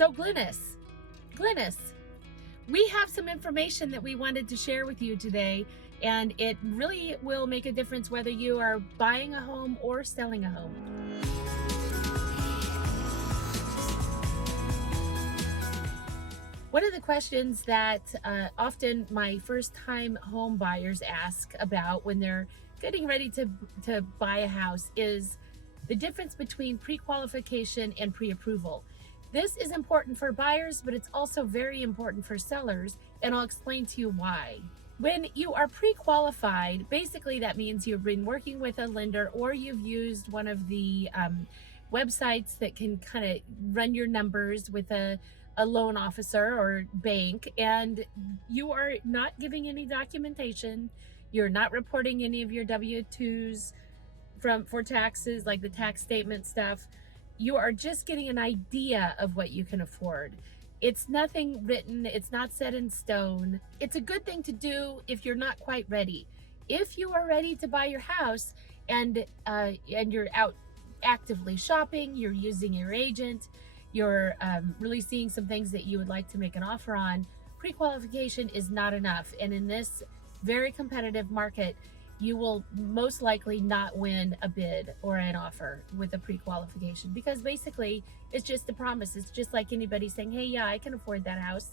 So Glynis, we have some information that we wanted to share with you today, and it really will make a difference whether you are buying a home or selling a home. One of the questions that often my first-time home buyers ask about when they're getting ready to buy a house is the difference between pre-qualification and pre-approval. This is important for buyers, but it's also very important for sellers, and I'll explain to you why. When you are pre-qualified, basically that means you've been working with a lender or you've used one of the websites that can kind of run your numbers with a loan officer or bank, and you are not giving any documentation. You're not reporting any of your W-2s for taxes, like the tax statement stuff. You are just getting an idea of what you can afford. It's nothing written, it's not set in stone. It's a good thing to do if you're not quite ready. If you are ready to buy your house and you're out actively shopping, you're using your agent, you're really seeing some things that you would like to make an offer on, pre-qualification is not enough. And in this very competitive market, you will most likely not win a bid or an offer with a pre-qualification, because basically it's just a promise. It's just like anybody saying, hey, yeah, I can afford that house.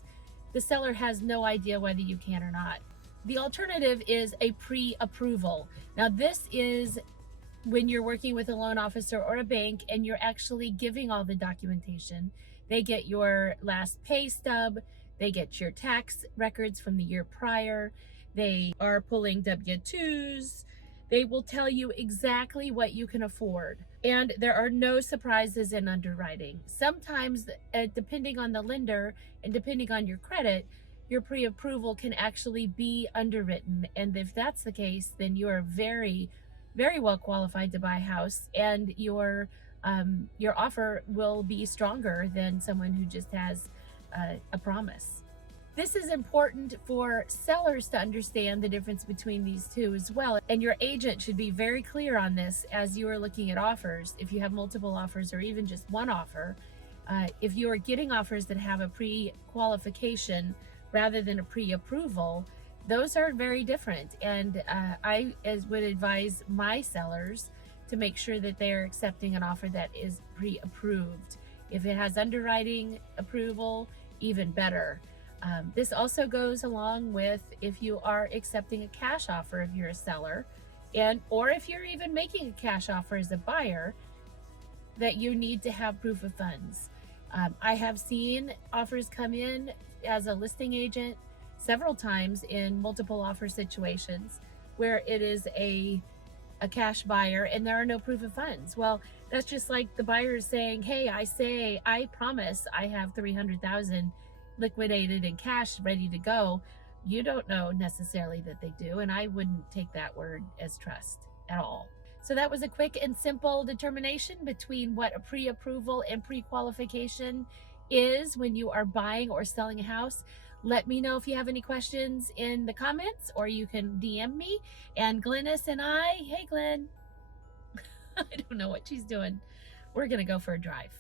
The seller has no idea whether you can or not. The alternative is a pre-approval. Now this is when you're working with a loan officer or a bank and you're actually giving all the documentation. They get your last pay stub, they get your tax records from the year prior, they are pulling W-2s, they will tell you exactly what you can afford. And there are no surprises in underwriting. Sometimes, depending on the lender and depending on your credit, your pre-approval can actually be underwritten. And if that's the case, then you are very well qualified to buy a house, and your offer will be stronger than someone who just has a promise. This is important for sellers to understand the difference between these two as well, and your agent should be very clear on this as you are looking at offers. If you have multiple offers or even just one offer, if you are getting offers that have a pre-qualification rather than a pre-approval, those are very different. And I would advise my sellers to make sure that they are accepting an offer that is pre-approved. If it has underwriting approval, even better. This also goes along with if you are accepting a cash offer if you're a seller, or if you're even making a cash offer as a buyer, that you need to have proof of funds. I have seen offers come in as a listing agent several times in multiple offer situations where it is a cash buyer and there are no proof of funds. Well, that's just like the buyer is saying, hey, I promise I have 300,000 liquidated in cash ready to go. You don't know necessarily that they do, and I wouldn't take that word as trust at all. So that was a quick and simple determination between what a pre-approval and pre-qualification is when you are buying or selling a house. Let me know if you have any questions in the comments, or you can DM me. And Glynis and hey Glenn, I don't know what she's doing. We're gonna go for a drive.